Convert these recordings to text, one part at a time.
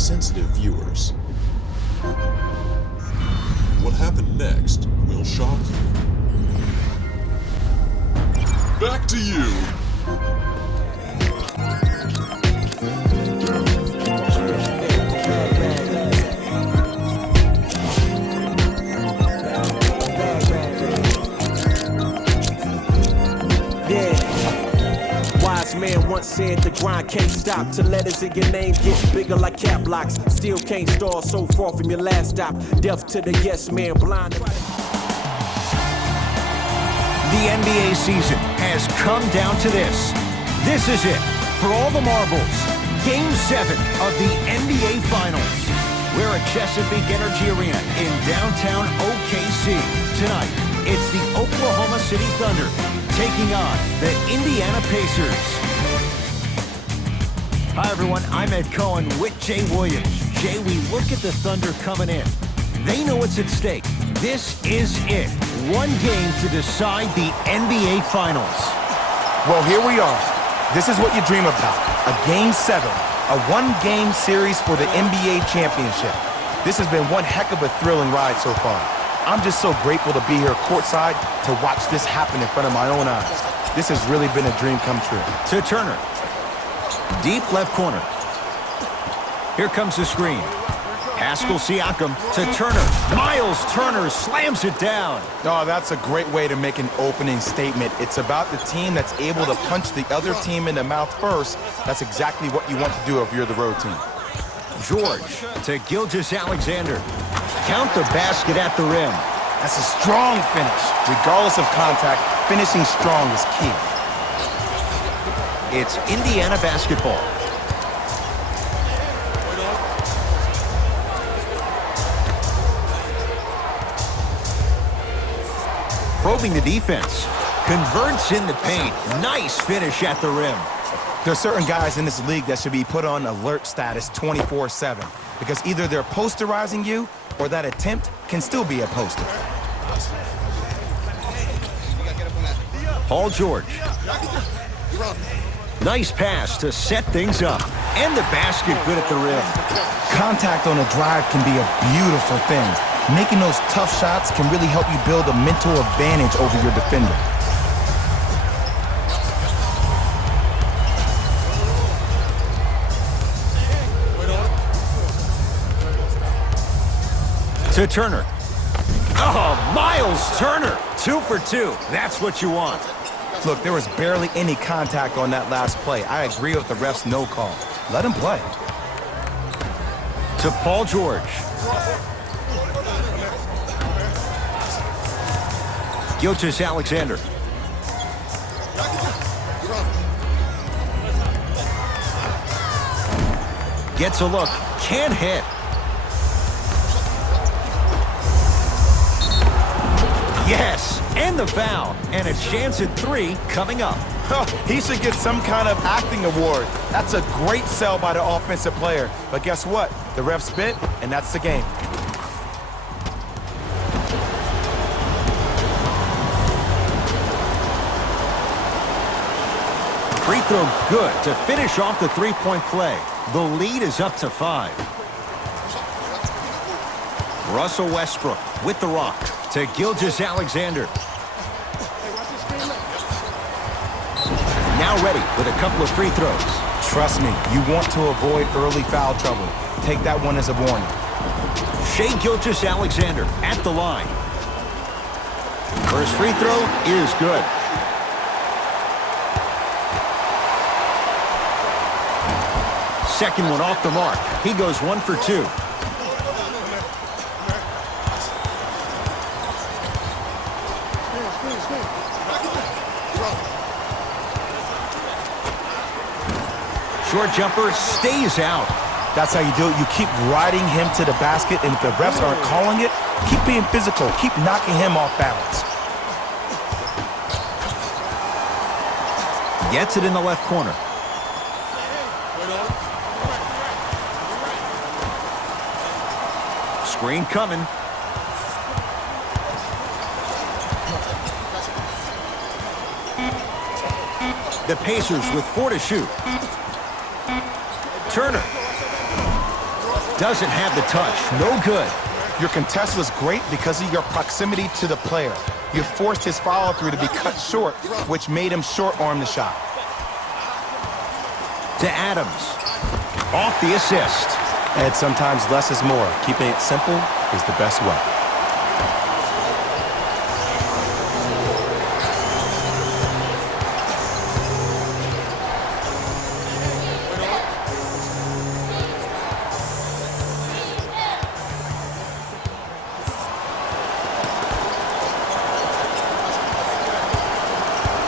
sensitive viewers. What happened next will shock you. Back to you! Man once said the grind can't stop till letters in your name get bigger like cap locks. Still can't stall so far from your last stop. Deaf to the yes man, blind. The NBA season has come down to this. This is it for all the marbles. Game 7 of the NBA Finals. We're at Chesapeake Energy Arena in downtown OKC. Tonight, it's the Oklahoma City Thunder taking on the Indiana Pacers. Hi, everyone. I'm Ed Cohen with Jay Williams. Jay, we look at the Thunder coming in. They know what's at stake. This is it. One game to decide the NBA Finals. Well, here we are. This is what you dream about. A Game 7. A one-game series for the NBA Championship. This has been one heck of a thrilling ride so far. I'm just so grateful to be here courtside to watch this happen in front of my own eyes. This has really been a dream come true. To Turner. Deep left corner. Here comes the screen. Pascal Siakam to Turner. Miles Turner slams it down. Oh, that's a great way to make an opening statement. It's about the team that's able to punch the other team in the mouth first. That's exactly what you want to do if you're the road team. George to Gilgeous-Alexander. Count the basket at the rim. That's a strong finish. Regardless of contact, finishing strong is key. It's Indiana basketball. Probing the defense. Converts in the paint. Nice finish at the rim. There are certain guys in this league that should be put on alert status 24/7 because either they're posterizing you or that attempt can still be a poster. Paul George. Nice pass to set things up. And the basket good at the rim. Contact on a drive can be a beautiful thing. Making those tough shots can really help you build a mental advantage over your defender. To Turner. Oh, Miles Turner. 2 for 2. That's what you want. Look, there was barely any contact on that last play. I agree with the ref's no call. Let him play. To Paul George. Gilgeous-Alexander. Gets a look. Can't hit. Yes, and the foul. And a chance at 3 coming up. He should get some kind of acting award. That's a great sell by the offensive player. But guess what? The ref spit, and that's the game. Free throw good to finish off the three-point play. The lead is up to 5. Russell Westbrook with the rock to Gilgeous-Alexander. Now ready with a couple of free throws. Trust me, you want to avoid early foul trouble. Take that one as a warning. Shai Gilgeous-Alexander at the line. First free throw is good. Second one off the mark. He goes 1 for 2. Short jumper stays out. That's how you do it. You keep riding him to the basket, and if the refs aren't calling it, keep being physical. Keep knocking him off balance. Gets it in the left corner. Screen coming. The Pacers with 4 to shoot. Turner. Doesn't have the touch. No good. Your contest was great because of your proximity to the player. You forced his follow-through to be cut short, which made him short-arm the shot. To Adams. Off the assist. And sometimes less is more. Keeping it simple is the best way.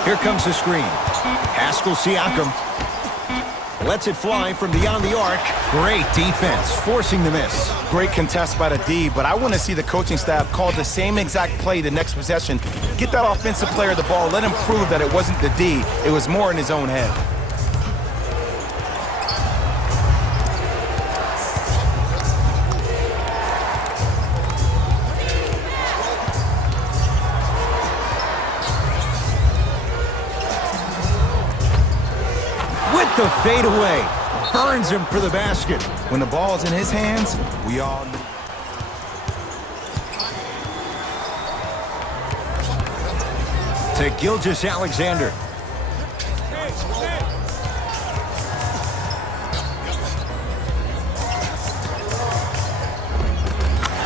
Here comes the screen. Pascal Siakam lets it fly from beyond the arc. Great defense, forcing the miss. Great contest by the D, but I want to see the coaching staff call the same exact play the next possession. Get that offensive player the ball. Let him prove that it wasn't the D. It was more in his own head. The fadeaway burns him for the basket. When the ball's in his hands, we all know. To Gilgeous-Alexander.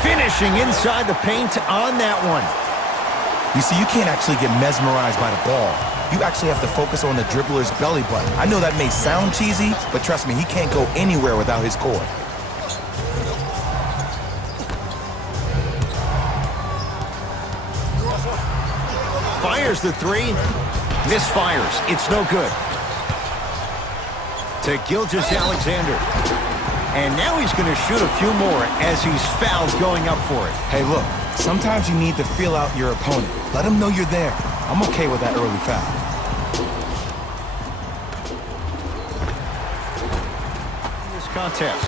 Finishing inside the paint on that one. You see, you can't actually get mesmerized by the ball. You actually have to focus on the dribbler's belly button. I know that may sound cheesy, but trust me, he can't go anywhere without his core. Fires the three. Misfires. It's no good. To Gilgeous-Alexander. And now he's going to shoot a few more as he's fouled going up for it. Hey, look, sometimes you need to feel out your opponent. Let him know you're there. I'm okay with that early foul. This contest.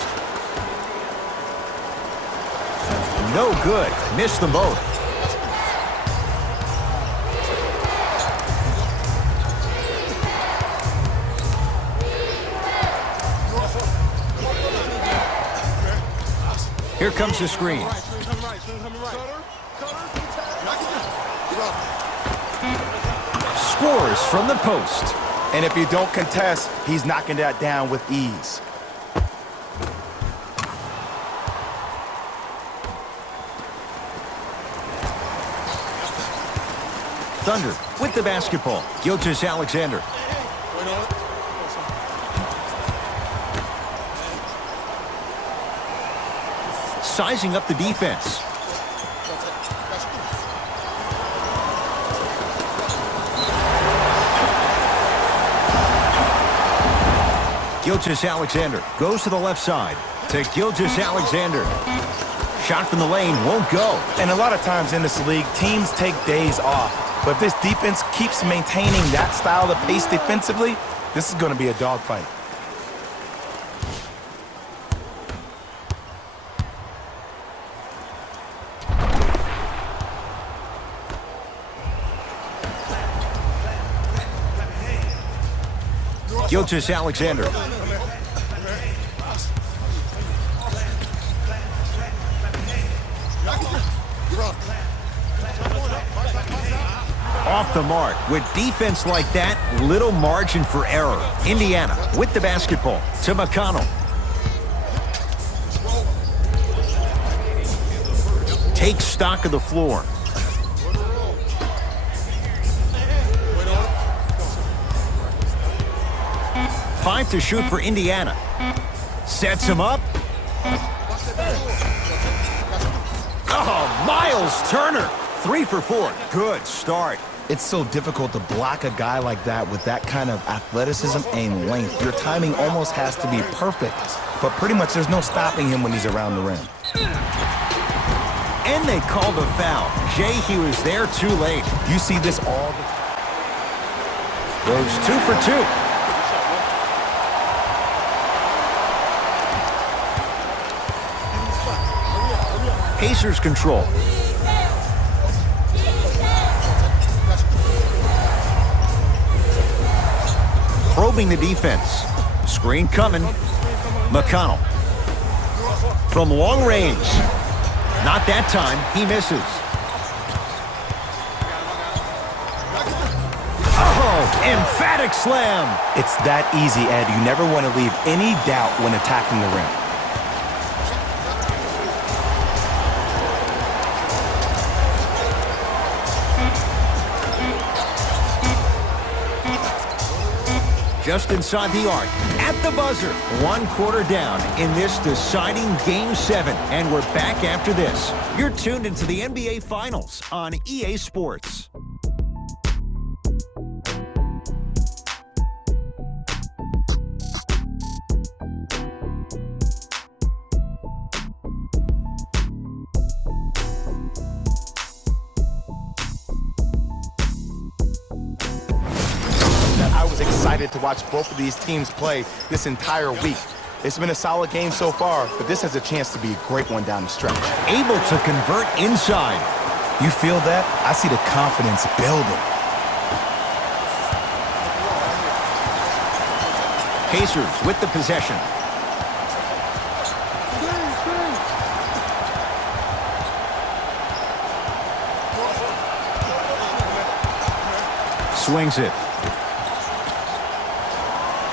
No good. Missed them both. Here comes the screen. Scores from the post. And if you don't contest, he's knocking that down with ease. Thunder with the basketball. Gilgeous-Alexander. Sizing up the defense. Gilgeous-Alexander goes to the left side. To Gilgeous-Alexander. Shot from the lane won't go. And a lot of times in this league, teams take days off. But if this defense keeps maintaining that style of pace defensively, this is going to be a dogfight. Gilgeous-Alexander. Off the mark. With defense like that, little margin for error. Indiana with the basketball. To McConnell. Takes stock of the floor. Five to shoot for Indiana. Sets him up. Oh, Miles Turner. 3 for 4. Good start. It's so difficult to block a guy like that with that kind of athleticism and length. Your timing almost has to be perfect. But pretty much there's no stopping him when he's around the rim. And they called a foul. Jay, he was there too late. You see this all the time. Goes 2 for 2. Pacers control. Probing the defense. Screen coming. McConnell. From long range. Not that time. He misses. Oh, emphatic slam. It's that easy, Ed. You never want to leave any doubt when attacking the rim. Just inside the arc, at the buzzer. 1 quarter down in this deciding Game 7. And we're back after this. You're tuned into the NBA Finals on EA Sports. Excited to watch both of these teams play this entire week. It's been a solid game so far, but this has a chance to be a great one down the stretch. Able to convert inside. You feel that? I see the confidence building. Pacers with the possession. Swings it.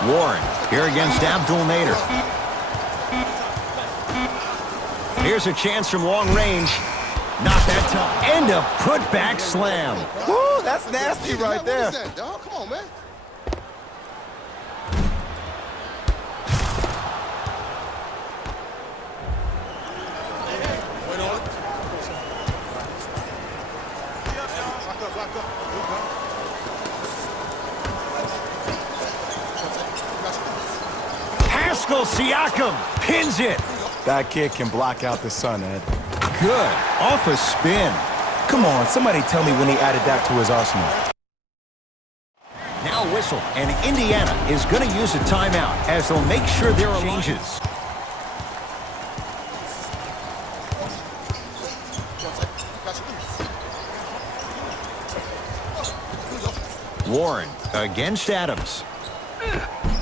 Warren here against Abdul Nader. Here's a chance from long range. Not that time. And a putback slam. Woo, that's nasty right there. What is that, dog? Come on, man. Wait on it. Lock up. Pascal Siakam pins it. That kid can block out the sun, Ed. Good. Off a spin. Come on, somebody tell me when he added that to his arsenal. Now whistle, and Indiana is going to use a timeout as they'll make sure there are changes. Warren against Adams.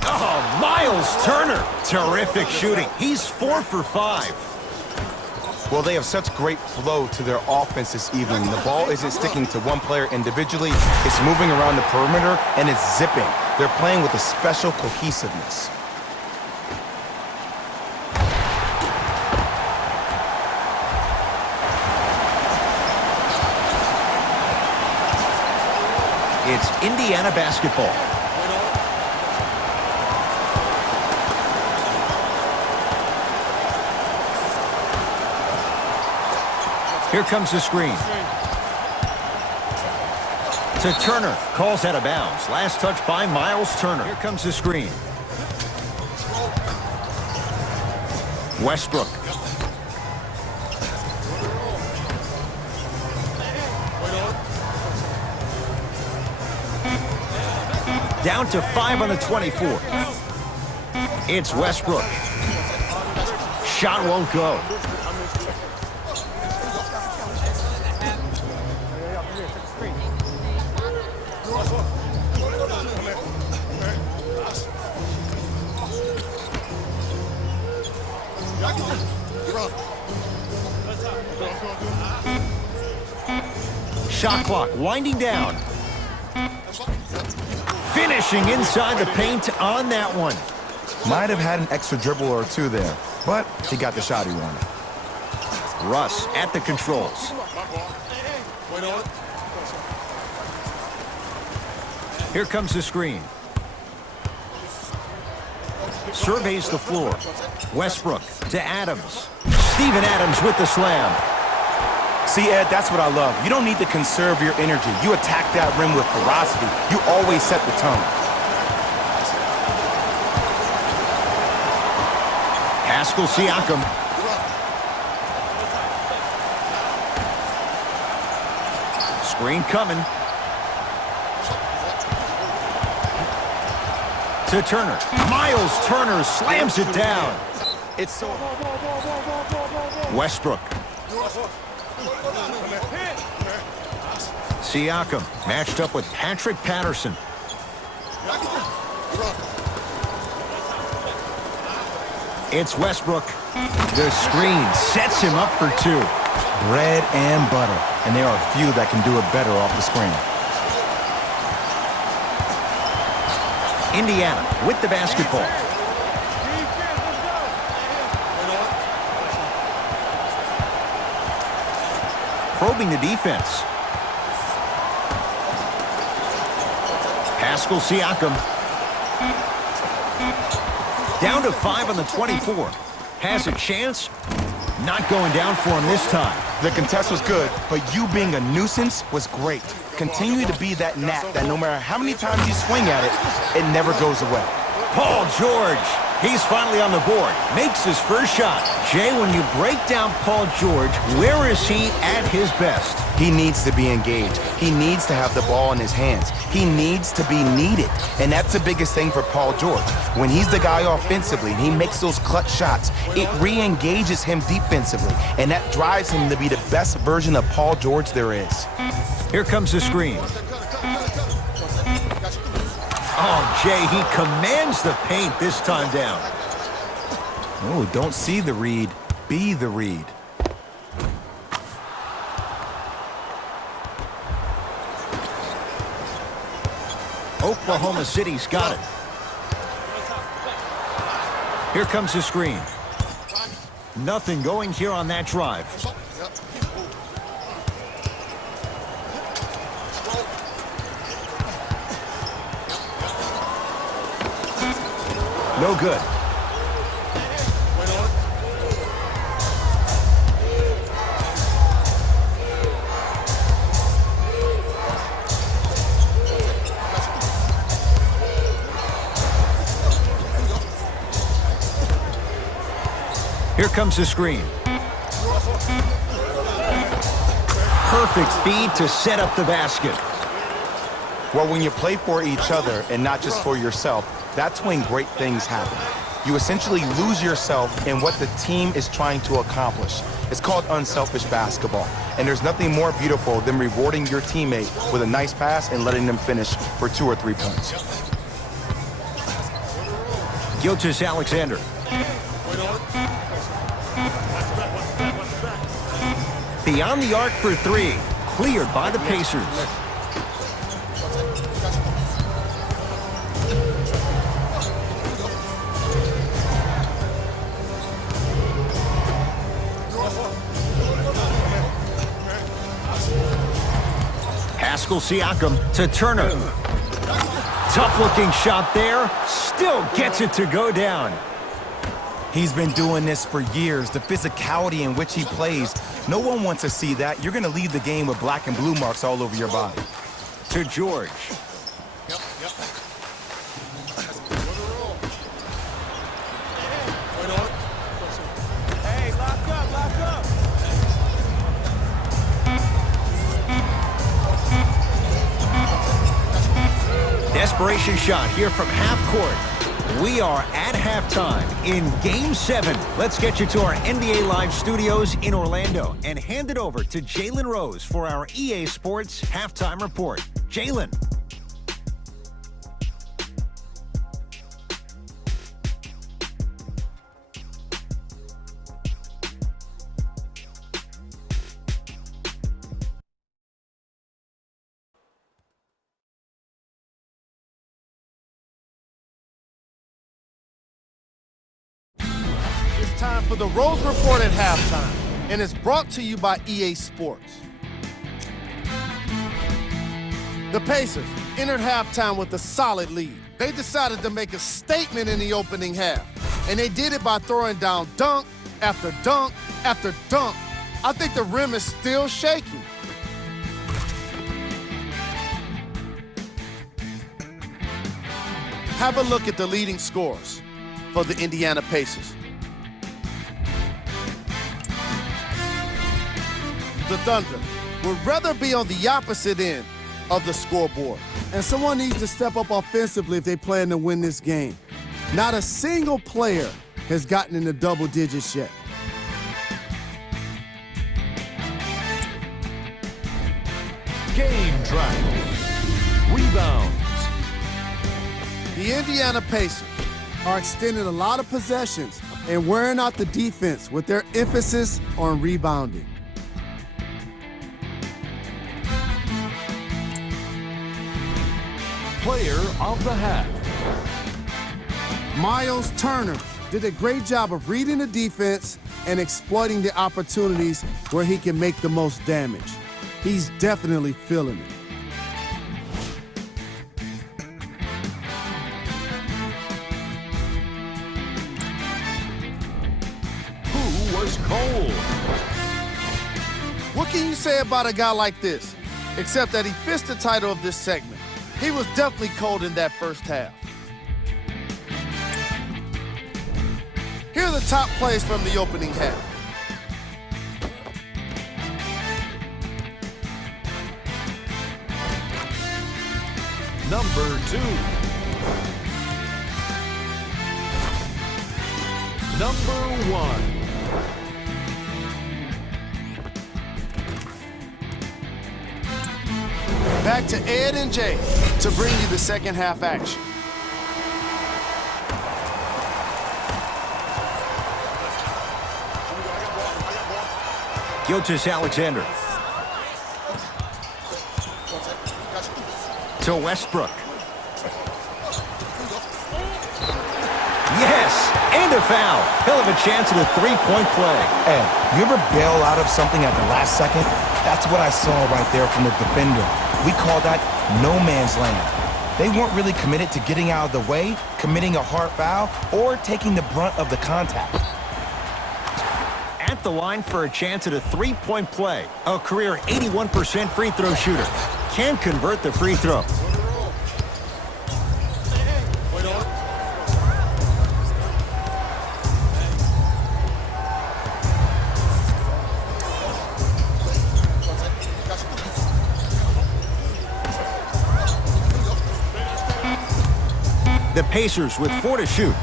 Oh, Miles Turner. Terrific shooting. He's 4 for 5. Well, they have such great flow to their offense this evening. The ball isn't sticking to one player individually. It's moving around the perimeter, and it's zipping. They're playing with a special cohesiveness. It's Indiana basketball. Here comes the screen. To Turner. Calls out of bounds. Last touch by Miles Turner. Here comes the screen. Westbrook. Down to 5 on the 24. It's Westbrook. Shot won't go. Shot clock winding down. Finishing inside the paint on that one. Might have had an extra dribble or two there, but he got the shot he wanted. Russ at the controls. Here comes the screen. Surveys the floor. Westbrook to Adams. Steven Adams with the slam. See, Ed, that's what I love. You don't need to conserve your energy. You attack that rim with ferocity. You always set the tone. Pascal Siakam. Screen coming. To Turner. Miles Turner slams it down. It's so... Westbrook. Siakam matched up with Patrick Patterson. It's Westbrook. The screen sets him up for two. Bread and butter, and there are few that can do it better off the screen. Indiana with the basketball. Probing the defense. Pascal Siakam. Down to 5 on the 24. Has a chance. Not going down for him this time. The contest was good, but you being a nuisance was great. Continue to be that gnat that no matter how many times you swing at it, it never goes away. Paul George. He's finally on the board. Makes his first shot. Jay, when you break down Paul George, where is he at his best? He needs to be engaged. He needs to have the ball in his hands. He needs to be needed. And that's the biggest thing for Paul George. When he's the guy offensively and he makes those clutch shots, it re-engages him defensively. And that drives him to be the best version of Paul George there is. Here comes the screen. Oh, Jay, he commands the paint this time down. Oh, don't see the read, be the read. Oklahoma City's got it. Here comes the screen. Nothing going here on that drive. No good. Here comes the screen. Perfect feed to set up the basket. Well, when you play for each other and not just for yourself, that's when great things happen. You essentially lose yourself in what the team is trying to accomplish. It's called unselfish basketball. And there's nothing more beautiful than rewarding your teammate with a nice pass and letting them finish for 2 or 3 points. Gilgeous-Alexander. Beyond the arc for 3. Cleared by the Pacers. Pascal Siakam to Turner. Tough-looking shot there. Still gets it to go down. He's been doing this for years. The physicality in which he plays, no one wants to see that. You're going to leave the game with black and blue marks all over your body. To George. Hey, lock up, lock up. Desperation shot here from half court. We are at halftime in Game 7. Let's get you to our NBA Live studios in Orlando and hand it over to Jalen Rose for our EA Sports Halftime Report. Jalen. It's time for the Rose Report at halftime, and it's brought to you by EA Sports. The Pacers entered halftime with a solid lead. They decided to make a statement in the opening half, and they did it by throwing down dunk after dunk after dunk. I think the rim is still shaking. Have a look at the leading scores for the Indiana Pacers. The Thunder would rather be on the opposite end of the scoreboard. And someone needs to step up offensively if they plan to win this game. Not a single player has gotten into double digits yet. Game drive. Rebounds. The Indiana Pacers are extending a lot of possessions and wearing out the defense with their emphasis on rebounding. Player of the half. Miles Turner did a great job of reading the defense and exploiting the opportunities where he can make the most damage. He's definitely feeling it. Who was cold? What can you say about a guy like this? Except that he fits the title of this segment. He was definitely cold in that first half. Here are the top plays from the opening half. Number 2. Number 1. Back to Ed and Jay to bring you the second half action. Gilgeous-Alexander. To Westbrook. Yes, and a foul. Hell of a chance at a three-point play. Ed, you ever bail out of something at the last second? That's what I saw right there from the defender. We call that no man's land. They weren't really committed to getting out of the way, committing a hard foul, or taking the brunt of the contact. At the line for a chance at a three-point play. A career 81% free throw shooter. Can convert the free throw. The Pacers with 4 to shoot.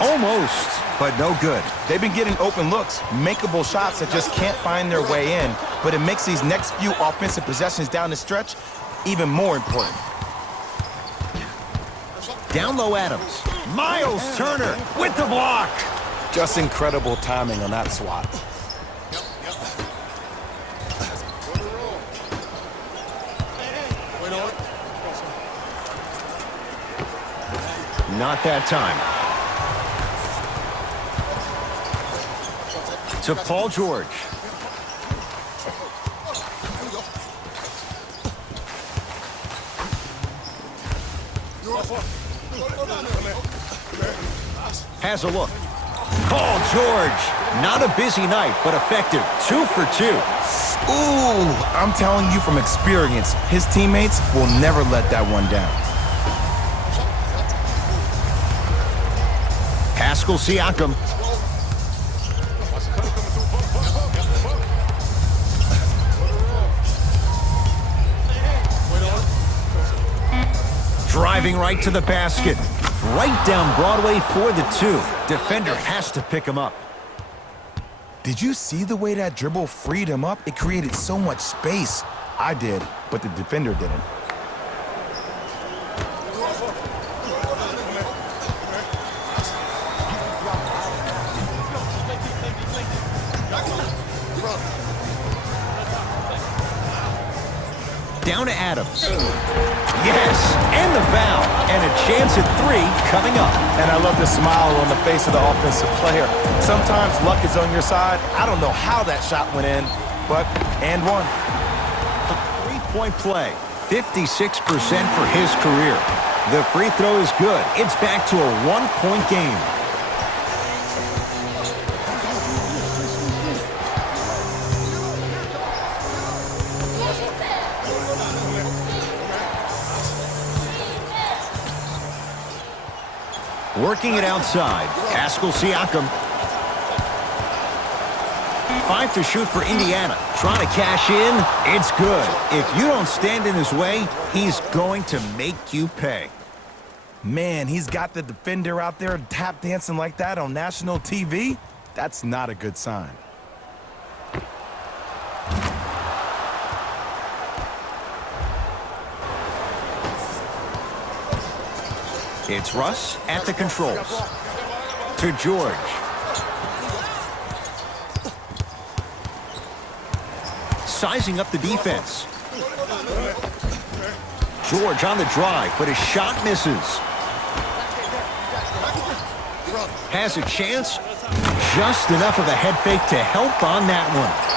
Almost, but no good. They've been getting open looks, makeable shots that just can't find their way in, but it makes these next few offensive possessions down the stretch even more important. Down low Adams. Miles Turner with the block. Just incredible timing on that swat. Not that time. To Paul George. Has a look. Paul George. Not a busy night, but effective. 2 for 2. Ooh, I'm telling you from experience, his teammates will never let that one down. Pascal Siakam. Driving right to the basket. Right down Broadway for the 2. Defender has to pick him up. Did you see the way that dribble freed him up? It created so much space. I did, but the defender didn't. Down to Adams. Yes, and the foul. And a chance at 3 coming up. And I love the smile on the face of the offensive player. Sometimes luck is on your side. I don't know how that shot went in, but and one. A three-point play. 56% for his career. The free throw is good. It's back to a one-point game. Working it outside. Pascal Siakam. 5 to shoot for Indiana. Trying to cash in. It's good. If you don't stand in his way, he's going to make you pay. Man, he's got the defender out there tap dancing like that on national TV. That's not a good sign. It's Russ at the controls. To George. Sizing up the defense. George on the drive, but his shot misses. Has a chance. Just enough of a head fake to help on that one.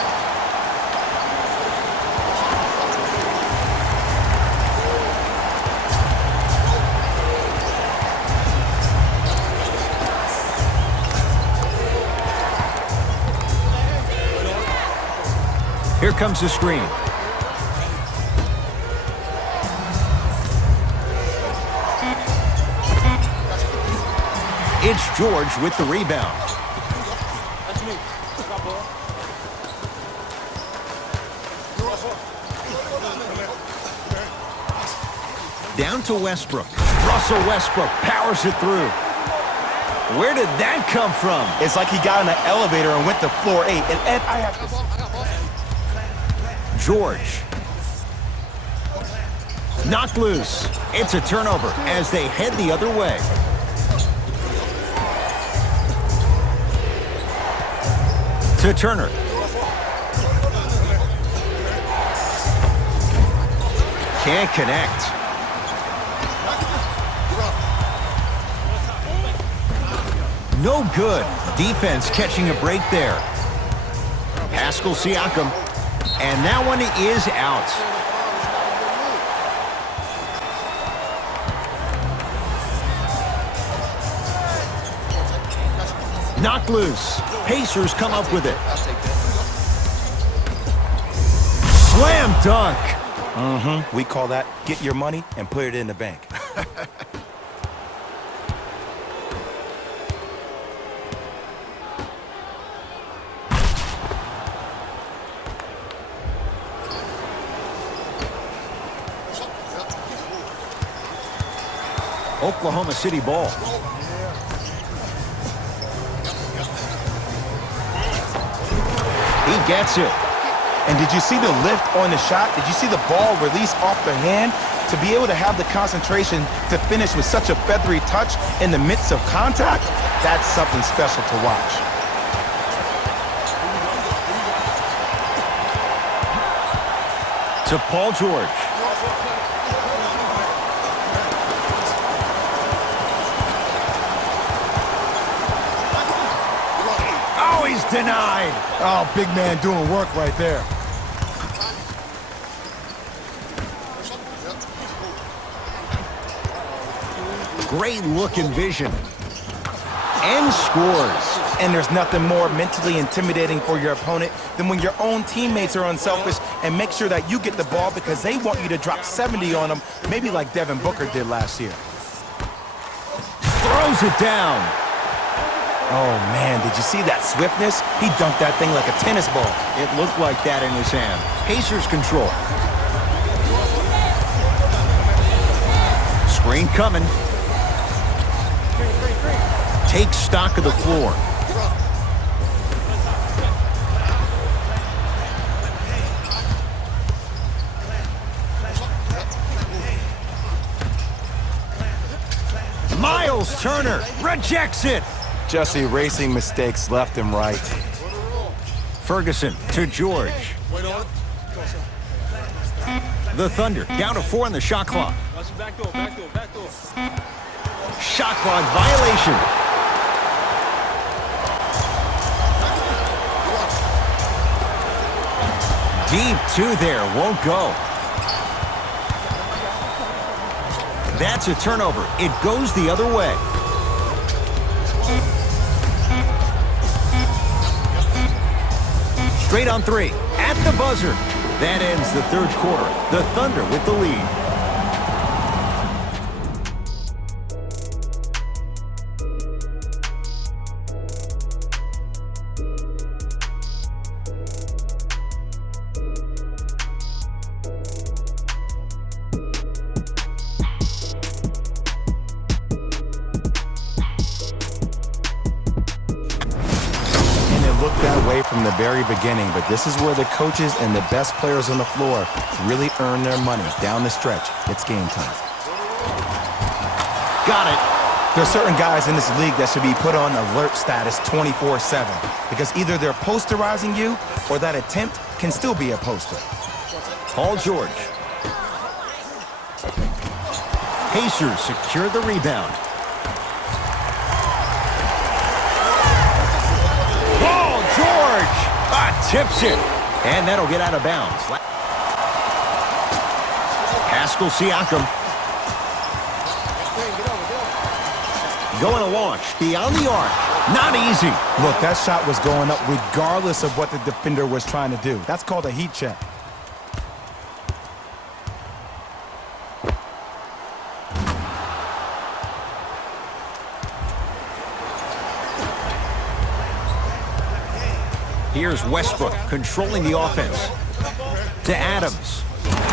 Here comes the screen. It's George with the rebound. Down to Westbrook. Russell Westbrook powers it through. Where did that come from? It's like he got in an elevator and went to floor 8. And Ed, I have to... George. Knocked loose. It's a turnover as they head the other way. To Turner. Can't connect. No good. Defense catching a break there. Pascal Siakam. And that one is out. Knocked loose. Pacers come up with it. Slam dunk. We call that get your money and put it in the bank. Oklahoma City ball. He gets it. And did you see the lift on the shot? Did you see the ball release off the hand? To be able to have the concentration to finish with such a feathery touch in the midst of contact, that's something special to watch. To Paul George. Oh, he's denied. Oh, big man doing work right there. Great look and vision. And scores. And there's nothing more mentally intimidating for your opponent than when your own teammates are unselfish and make sure that you get the ball because they want you to drop 70 on them, maybe like Devin Booker did last year. Throws it down. Oh, man, did you see that swiftness? He dunked that thing like a tennis ball. It looked like that in his hand. Pacers control. Screen coming. Take stock of the floor. Miles Turner rejects it. Just erasing mistakes left and right. Ferguson to George. The Thunder down to 4 on the shot clock. Shot clock violation. Deep two there, won't go. That's a turnover. It goes the other way. Straight on three. At the buzzer. That ends the third quarter. The Thunder with the lead. Looked that way from the very beginning, but this is where the coaches and the best players on the floor really earn their money. Down the stretch, it's game time. Got it. There are certain guys in this league that should be put on alert status 24/7 because either they're posterizing you or that attempt can still be a poster. Paul George. Pacers secure the rebound. Paul George tips it, and that'll get out of bounds. Pascal Siakam. Going to launch beyond the arc. Not easy. Look, that shot was going up regardless of what the defender was trying to do. That's called a heat check. Here's Westbrook controlling the offense. To Adams.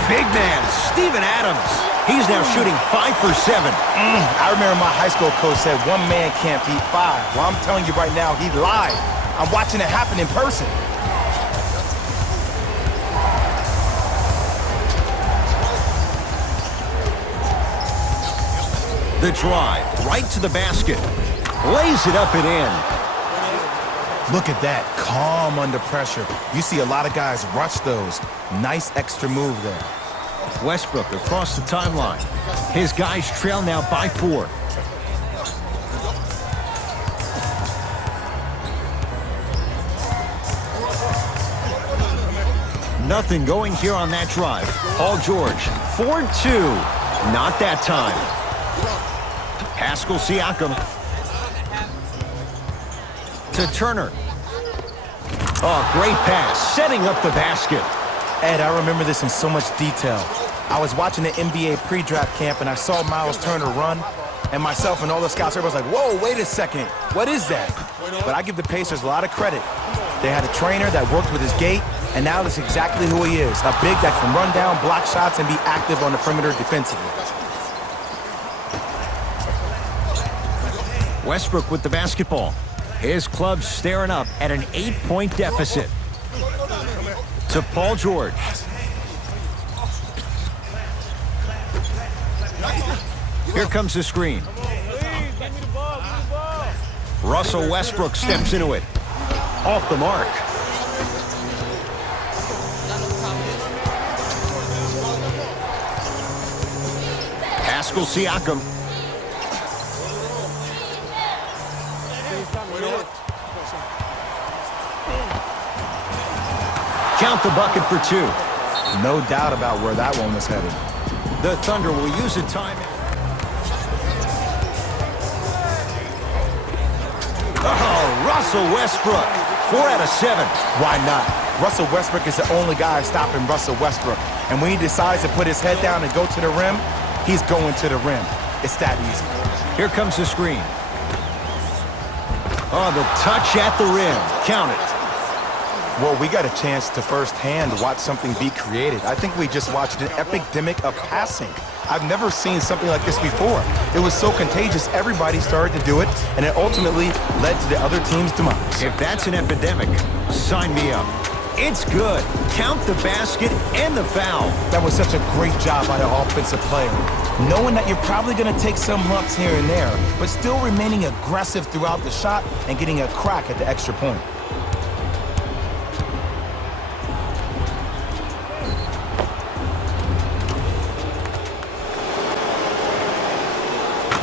Big man, Steven Adams. He's now shooting 5 for 7. I remember my high school coach said one man can't beat 5. Well, I'm telling you right now, he lied. I'm watching it happen in person. The drive, right to the basket. Lays it up and in. Look at that, calm under pressure. You see a lot of guys rush those. Nice extra move there. Westbrook across the timeline. His guys trail now by 4. Nothing going here on that drive. Paul George, 4-2. Not that time. Pascal Siakam. To Turner. Oh, great pass, setting up the basket. Ed, I remember this in so much detail. I was watching the NBA pre-draft camp, and I saw Miles Turner run, and myself and all the scouts, everybody was like, whoa, wait a second, what is that? But I give the Pacers a lot of credit. They had a trainer that worked with his gait, and now that's exactly who he is, a big that can run down, block shots, and be active on the perimeter defensively. Westbrook with the basketball. His club staring up at an 8-point deficit. To Paul George. Here comes the screen. Russell Westbrook steps into it. Off the mark. Pascal Siakam. Count the bucket for 2. No doubt about where that one was headed. The Thunder will use a timeout. Oh, Russell Westbrook, 4 out of 7. Why not? Russell Westbrook is the only guy stopping Russell Westbrook. And when he decides to put his head down and go to the rim, he's going to the rim. It's that easy. Here comes the screen. Oh, the touch at the rim. Count it. Well, we got a chance to firsthand watch something be created. I think we just watched an epidemic of passing. I've never seen something like this before. It was so contagious, everybody started to do it, and it ultimately led to the other team's demise. If that's an epidemic, sign me up. It's good. Count the basket and the foul. That was such a great job by the offensive player. Knowing that you're probably going to take some lumps here and there, but still remaining aggressive throughout the shot and getting a crack at the extra point.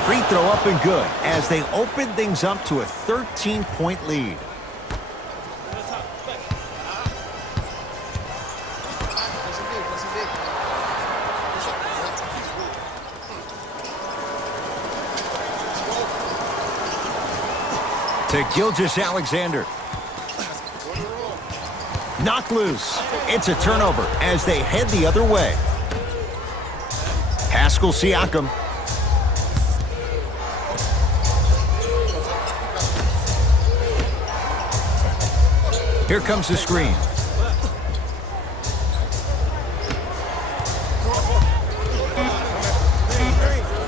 Free throw up and good as they open things up to a 13-point lead. To Gilgeous-Alexander. Knocked loose. It's a turnover as they head the other way. Pascal Siakam. Here comes the screen.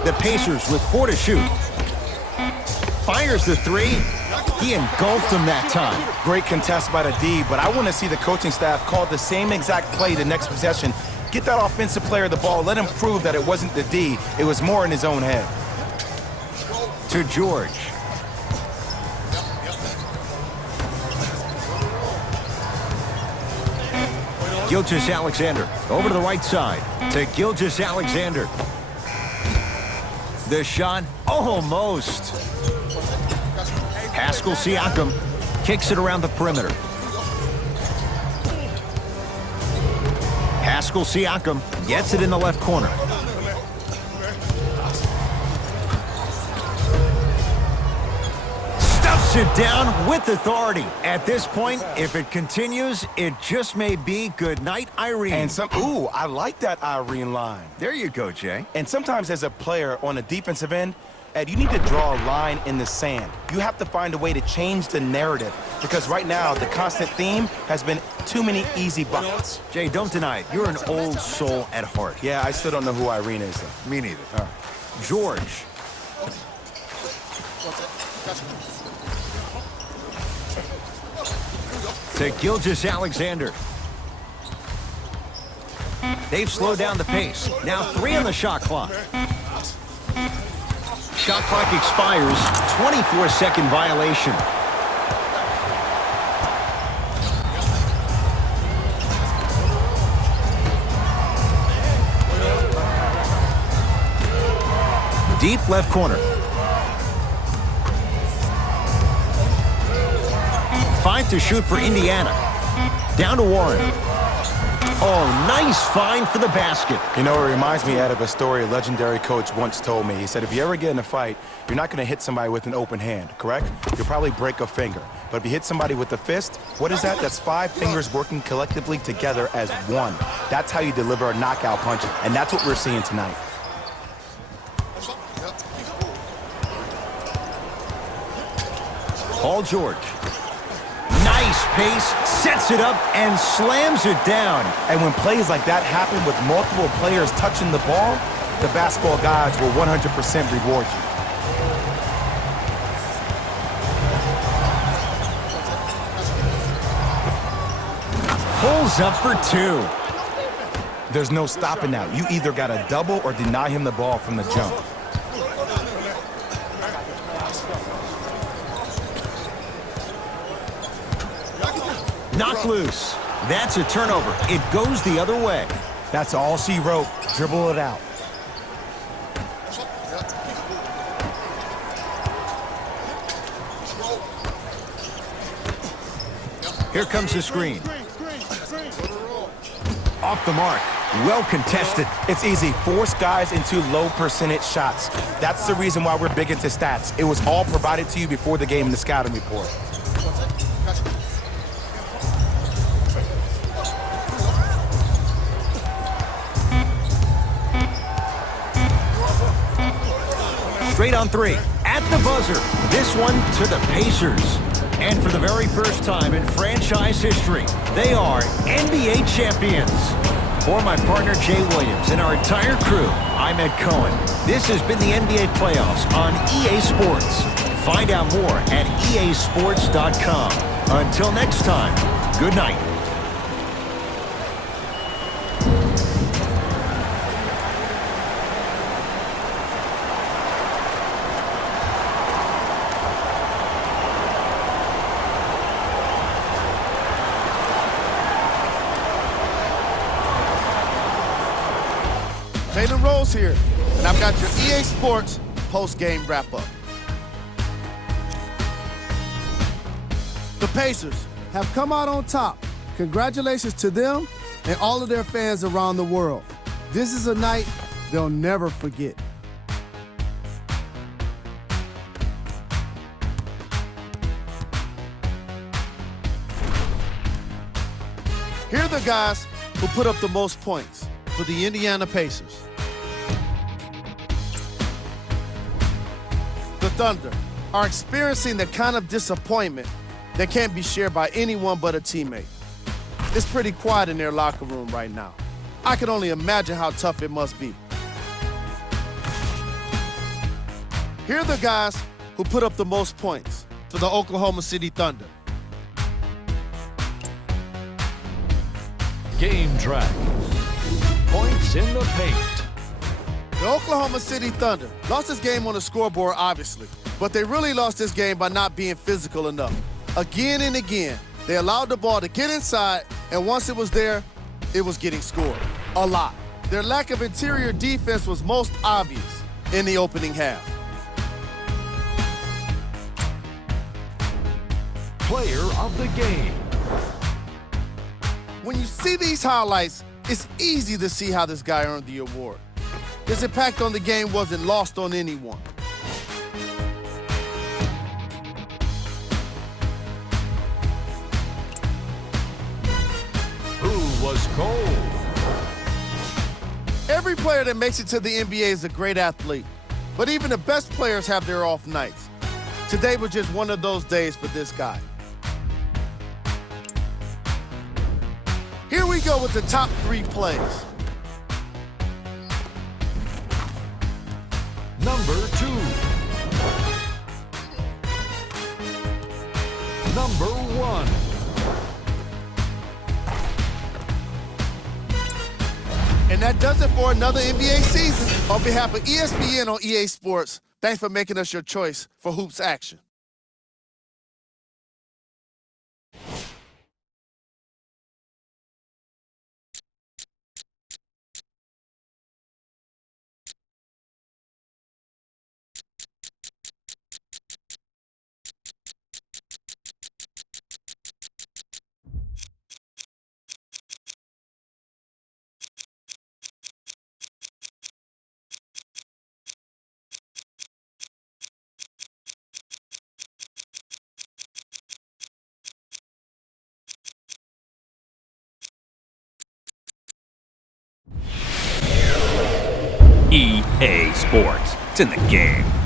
The Pacers with 4 to shoot. Fires the 3. He engulfed him that time. Great contest by the D, but I want to see the coaching staff call the same exact play the next possession. Get that offensive player the ball. Let him prove that it wasn't the D. It was more in his own head. to George. Gilgeous-Alexander over to the right side to Gilgeous-Alexander. The shot almost. Pascal Siakam kicks it around the perimeter. Pascal Siakam gets it in the left corner. Stuffs it down with authority. At this point, if it continues, it just may be good night, Irene. And ooh, I like that Irene line. There you go, Jay. And sometimes as a player on a defensive end, Ed, you need to draw a line in the sand. You have to find a way to change the narrative because right now the constant theme has been too many easy buckets. Jay, don't deny it. You're an old soul at heart. Yeah, I still don't know who Irene is, though. Me neither. George. To Gilgeous-Alexander. They've slowed down the pace. Now 3 on the shot clock. Shot clock expires. 24-second violation. Deep left corner. 5 to shoot for Indiana. Down to Warren. Oh, nice find for the basket. You know, it reminds me, Ed, of a story a legendary coach once told me. He said, if you ever get in a fight, you're not going to hit somebody with an open hand, correct? You'll probably break a finger. But if you hit somebody with a fist, what is that? That's 5 fingers working collectively together as one. That's how you deliver a knockout punch, and that's what we're seeing tonight. Paul George. Nice pace, sets it up, and slams it down. And when plays like that happen with multiple players touching the ball, the basketball gods will 100% reward you. Pulls up for 2. There's no stopping now. You either got to double or deny him the ball from the jump. Knocked loose. That's a turnover. It goes the other way. That's all she wrote. Dribble it out. Here comes the screen. Off the mark. Well contested. It's easy. Force guys into low percentage shots. That's the reason why we're big into stats. It was all provided to you before the game in the scouting report. Straight on 3. At the buzzer. This one to the Pacers. And for the very first time in franchise history, they are NBA champions. For my partner, Jay Williams, and our entire crew, I'm Ed Cohen. This has been the NBA playoffs on EA Sports. Find out more at easports.com. Until next time, good night. Jalen Rose here, and I've got your EA Sports post-game wrap-up. The Pacers have come out on top. Congratulations to them and all of their fans around the world. This is a night they'll never forget. Here are the guys who put up the most points for the Indiana Pacers. The Thunder are experiencing the kind of disappointment that can't be shared by anyone but a teammate. It's pretty quiet in their locker room right now. I can only imagine how tough it must be. Here are the guys who put up the most points for the Oklahoma City Thunder. Game track. Points in the paint. The Oklahoma City Thunder lost this game on the scoreboard, obviously, but they really lost this game by not being physical enough. Again and again, they allowed the ball to get inside, and once it was there, it was getting scored. A lot. Their lack of interior defense was most obvious in the opening half. Player of the game. When you see these highlights, it's easy to see how this guy earned the award. His impact on the game wasn't lost on anyone. Who was cold? Every player that makes it to the NBA is a great athlete, but even the best players have their off nights. Today was just one of those days for this guy. Here we go with the top 3 plays. Number 2. Number 1. And that does it for another NBA season. On behalf of ESPN on EA Sports, thanks for making us your choice for hoops action. EA Sports. It's in the game.